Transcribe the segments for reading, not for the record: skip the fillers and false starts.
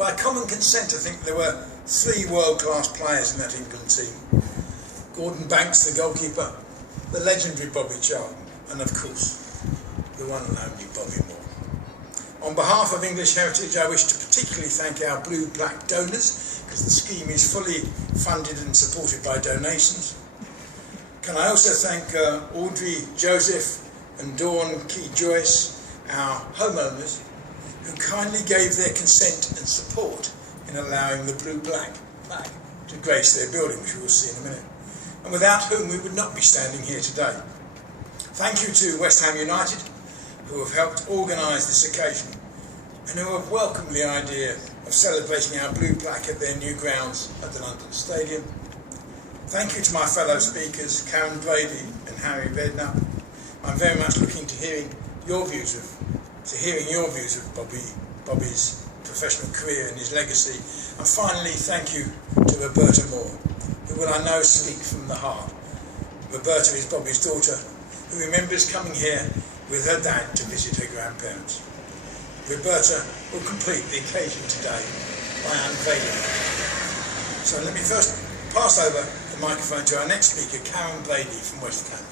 by common consent, I think there were 3 world-class players in that England team. Gordon Banks, the goalkeeper, the legendary Bobby Charlton, and of course, the one and only Bobby Moore. On behalf of English Heritage, I wish to particularly thank our Blue Plaque donors, because the scheme is fully funded and supported by donations. Can I also thank Audrey, Joseph and Dawn Key-Joyce, our homeowners, who kindly gave their consent and support in allowing the Blue Plaque to grace their building, which we will see in a minute, and without whom we would not be standing here today. Thank you to West Ham United, who have helped organise this occasion and who have welcomed the idea of celebrating our Blue Plaque at their new grounds at the London Stadium. Thank you to my fellow speakers, Karen Brady and Harry Redknapp. I'm very much looking to hearing your views of Bobby's professional career and his legacy. And finally, thank you to Roberta Moore, who will I know speak from the heart. Roberta is Bobby's daughter, who remembers coming here with her dad to visit her grandparents. Roberta will complete the occasion today by unveiling it. So let me first pass over the microphone to our next speaker, Karen Brady from West Ham.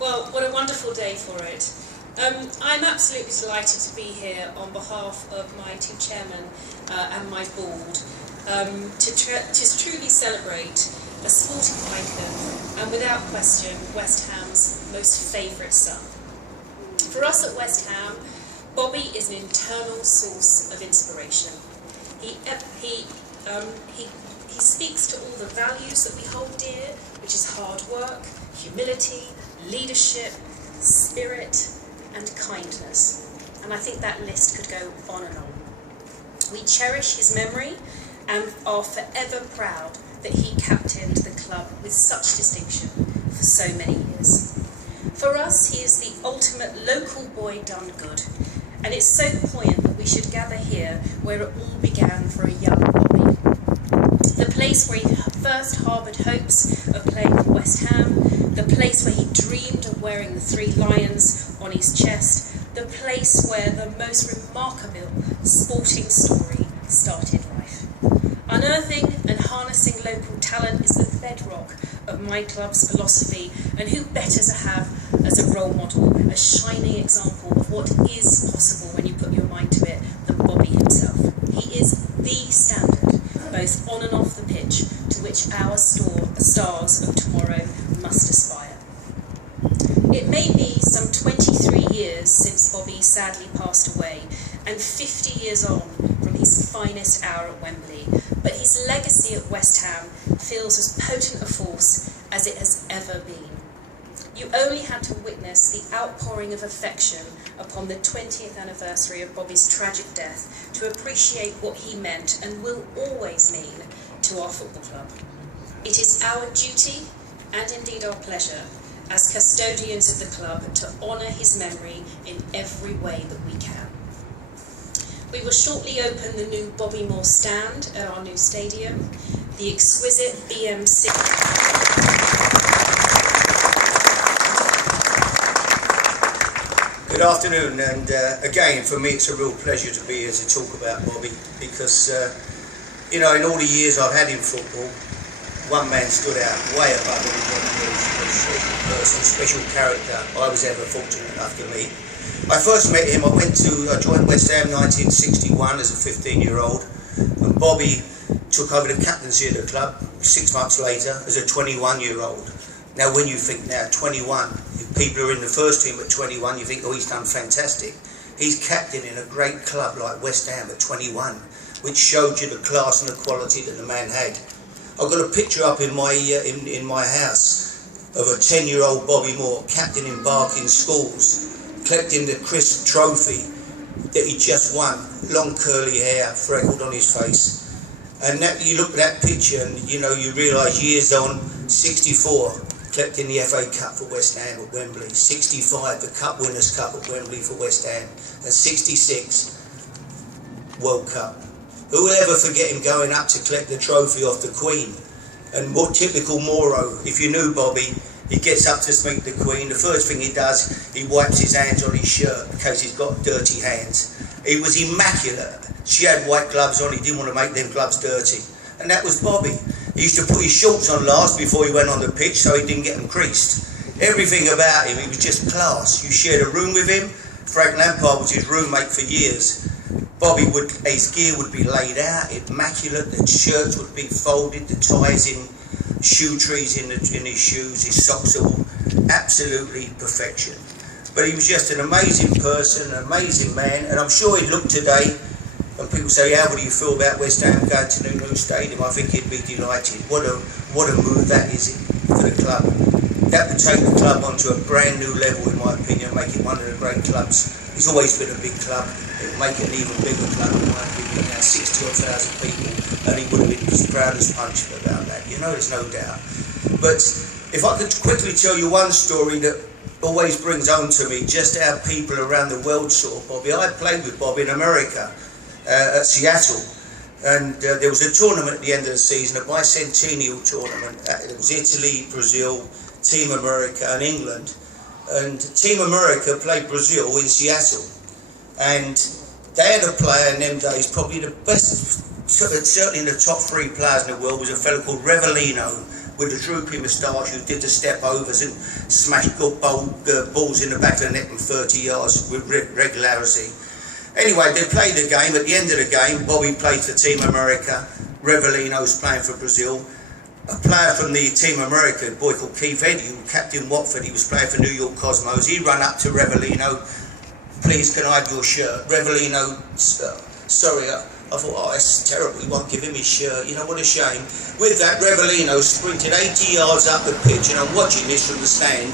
Well, what a wonderful day for it. I'm absolutely delighted to be here on behalf of my 2 chairmen and my board to truly celebrate a sporting icon and without question West Ham's most favourite son. For us at West Ham, Bobby is an internal source of inspiration. He speaks to all the values that we hold dear, which is hard work, humility, leadership, spirit and kindness. And I think that list could go on and on. We cherish his memory and are forever proud that he captained the club with such distinction for so many years. For us, he is the ultimate local boy done good, and it's so poignant that we should gather here where it all began for a young Bobby. The place where he first harboured hopes of playing for West Ham, the place where he dreamed of wearing the 3 lions on his chest, the place where the most remarkable sporting story started life. Unearthing and harnessing local talent is the bedrock of my club's philosophy, and who better to have as a role model, a shining example of what is possible when you put your mind to it, than Bobby himself. He is the standard, both on and off the pitch, to which our stars of tomorrow must aspire. It may be some 23 years since Bobby sadly passed away, and 50 years on from his finest hour at Wembley, but his legacy at West Ham feels as potent a force as it has ever been. You only had to witness the outpouring of affection upon the 20th anniversary of Bobby's tragic death to appreciate what he meant and will always mean to our football club. It is our duty, and indeed our pleasure, as custodians of the club, to honour his memory in every way that we can. We will shortly open the new Bobby Moore stand at our new stadium, the exquisite BM6. Good afternoon, and again, for me it's a real pleasure to be here to talk about Bobby, because in all the years I've had in football, one man stood out way above everybody else as a person, special character I was ever fortunate enough to meet. I first met him, I joined West Ham 1961 as a 15-year-old, and Bobby took over the captaincy of the club 6 months later as a 21-year-old. Now when you think now 21, if people are in the first team at 21, you think, oh, he's done fantastic. He's captain in a great club like West Ham at 21, which showed you the class and the quality that the man had. I've got a picture up in my house of a 10-year-old Bobby Moore, captain in Barking schools, collecting the crisp trophy that he just won, long curly hair, freckled on his face. And that, you look at that picture and you realise years on, 64, collecting the FA Cup for West Ham at Wembley, 65, the Cup Winners' Cup at Wembley for West Ham, and 66, World Cup. Who will ever forget him going up to collect the trophy off the Queen? And more typical Moro, if you knew Bobby, He gets up to meet the Queen. The first thing he does, he wipes his hands on his shirt because he's got dirty hands. He was immaculate. She had white gloves on, he didn't want to make them gloves dirty. And that was Bobby. He used to put his shorts on last before he went on the pitch so he didn't get them creased. Everything about him, he was just class. You shared a room with him. Frank Lampard was his roommate for years. Bobby his gear would be laid out, immaculate, the shirts would be folded, the ties in, shoe trees in his shoes, his socks all, absolutely perfection. But he was just an amazing person, an amazing man, and I'm sure he'd look today, and people say, how would you feel about West Ham going to the new stadium? I think he'd be delighted. What a move that is for the club. That would take the club onto a brand new level, in my opinion, make it one of the great clubs. It's always been a big club. It would make it an even bigger club, in my opinion. Now 60,000 people, and he would have been as proud as punch about that. You know, there's no doubt. But if I could quickly tell you one story that always brings home to me just how people around the world saw Bobby. I played with Bobby in America, at Seattle. And there was a tournament at the end of the season, a bicentennial tournament. It was Italy, Brazil, Team America and England. And Team America played Brazil in Seattle. And they had a player in them days, probably the best, certainly in the top 3 players in the world, was a fellow called Revellino, with a droopy moustache, who did the step overs and smashed balls in the back of the net from 30 yards with regularity. Anyway, they played the game. At the end of the game, Bobby played for Team America. Revellino's playing for Brazil. A player from the Team America, a boy called Keith Eddy, who captained Watford, he was playing for New York Cosmos. He ran up to Revellino, please can I have your shirt? Revellino, sorry, I thought, oh, that's terrible, he won't give him his shirt, you know, what a shame. With that, Revellino sprinted 80 yards up the pitch, and I'm watching this from the stand,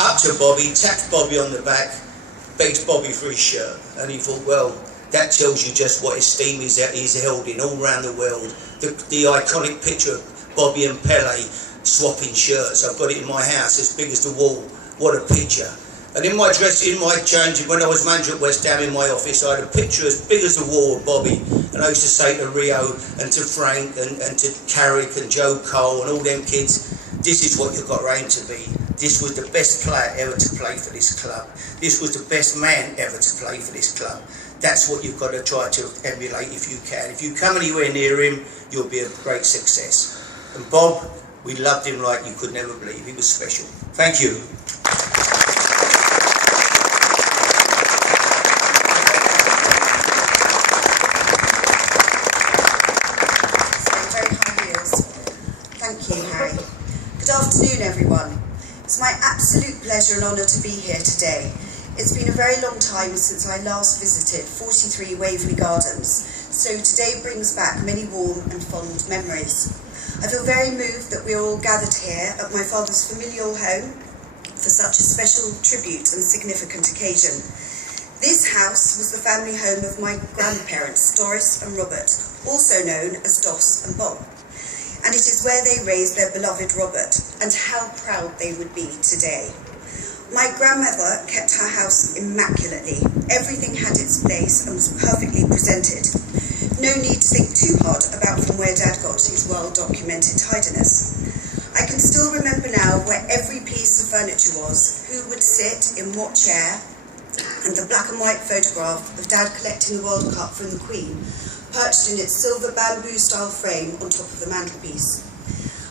up to Bobby, tapped Bobby on the back, begged Bobby for his shirt, and he thought, well, that tells you just what esteem he's held in all around the world. The iconic picture of Bobby and Pele swapping shirts. I've got it in my house, as big as the wall. What a picture. And in my change, when I was manager at West Ham in my office, I had a picture as big as the wall of Bobby. And I used to say to Rio and to Frank and to Carrick and Joe Cole and all them kids, this is what you've got to aim to be. This was the best player ever to play for this club. This was the best man ever to play for this club. That's what you've got to try to emulate if you can. If you come anywhere near him, you'll be a great success. And Bob, we loved him like you could never believe. He was special. Thank you. Very high heels. Thank you, Harry. Good afternoon, everyone. It's my absolute pleasure and honour to be here today. It's been a very long time since I last visited 43 Waverley Gardens, so today brings back many warm and fond memories. I feel very moved that we are all gathered here at my father's familial home for such a special tribute and significant occasion. This house was the family home of my grandparents, Doris and Robert, also known as Dos and Bob. And it is where they raised their beloved Robert, and how proud they would be today. My grandmother kept her house immaculately. Everything had its place and was perfectly presented. No need to think too hard about from where Dad got his well-documented tidiness. I can still remember now where every piece of furniture was, who would sit in what chair, and the black and white photograph of Dad collecting the World Cup from the Queen, perched in its silver bamboo-style frame on top of the mantelpiece.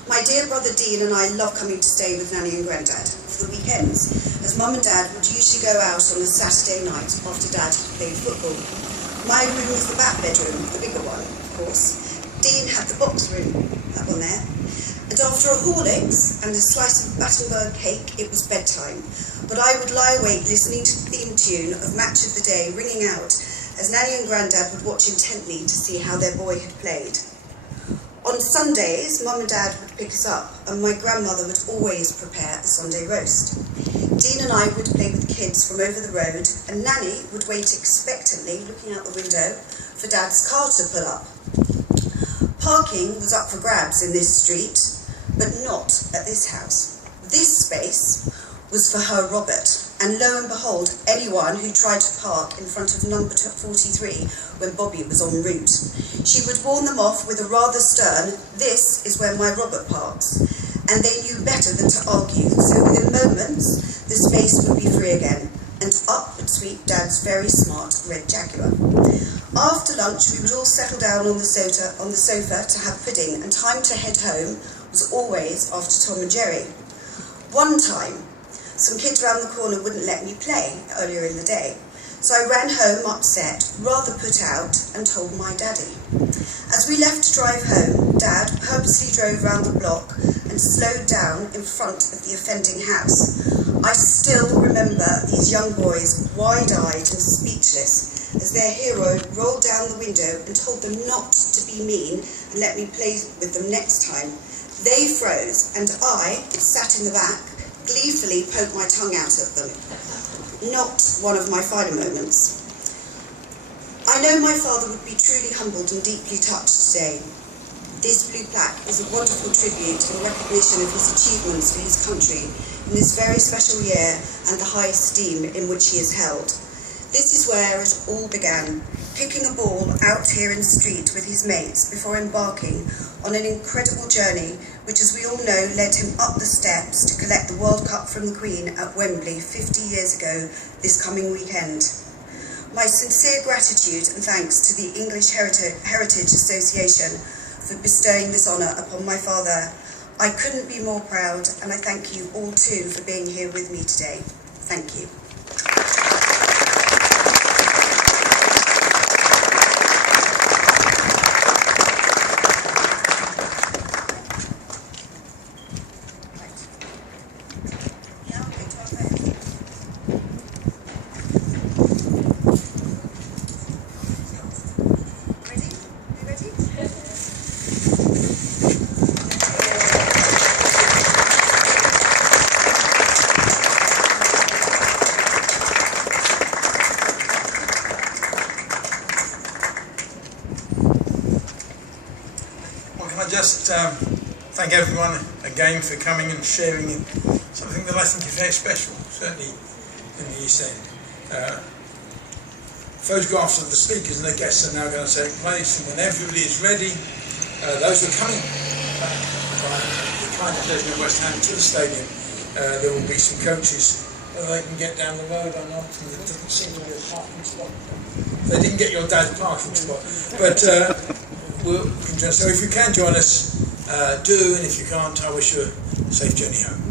My dear brother Dean and I love coming to stay with Nanny and Grandad for the weekends, as Mum and Dad would usually go out on a Saturday night after Dad had played football. My room was the back bedroom, the bigger one, of course. Dean had the box room, that one there. And after a Horlicks and a slice of Battenberg cake, it was bedtime. But I would lie awake listening to the theme tune of Match of the Day ringing out as Nanny and Grandad would watch intently to see how their boy had played. On Sundays, Mum and Dad would pick us up, and my grandmother would always prepare a Sunday roast. Dean and I would play with kids from over the road, and Nanny would wait expectantly, looking out the window, for Dad's car to pull up. Parking was up for grabs in this street, but not at this house. This space was for her Robert, and lo and behold, anyone who tried to park in front of number 43 when Bobby was en route. She would warn them off with a rather stern, "This is where my Robert parks," and they knew better than to argue, so within moments the space would be free again, and up would sweep Dad's very smart red Jaguar. After lunch we would all settle down on the sofa to have pudding, and time to head home was always after Tom and Jerry. One time, some kids round the corner wouldn't let me play earlier in the day, so I ran home upset, rather put out, and told my daddy. As we left to drive home, Dad purposely drove round the block and slowed down in front of the offending house. I still remember these young boys, wide-eyed and speechless, as their hero rolled down the window and told them not to be mean and let me play with them next time. They froze, and I, sat in the back, gleefully poked my tongue out at them. Not one of my finer moments. I know my father would be truly humbled and deeply touched today. This blue plaque is a wonderful tribute and recognition of his achievements for his country in this very special year and the high esteem in which he is held. This is where it all began, kicking a ball out here in the street with his mates before embarking on an incredible journey which, as we all know, led him up the steps to collect the World Cup from the Queen at Wembley 50 years ago this coming weekend. My sincere gratitude and thanks to the English Heritage Association for bestowing this honour upon my father. I couldn't be more proud, and I thank you all too for being here with me today. Thank you. Thank everyone again for coming and sharing something that I think is very special, certainly in the East End. Photographs of the speakers and the guests are now going to take place, and when everybody is ready, those who are coming by the kind of pleasure of West Ham to the stadium, there will be some coaches whether they can get down the road or not, and there doesn't seem to be a parking spot. They didn't get your dad's parking spot, but we'll enjoy. So if you can join us, do, and if you can't, I wish you a safe journey home.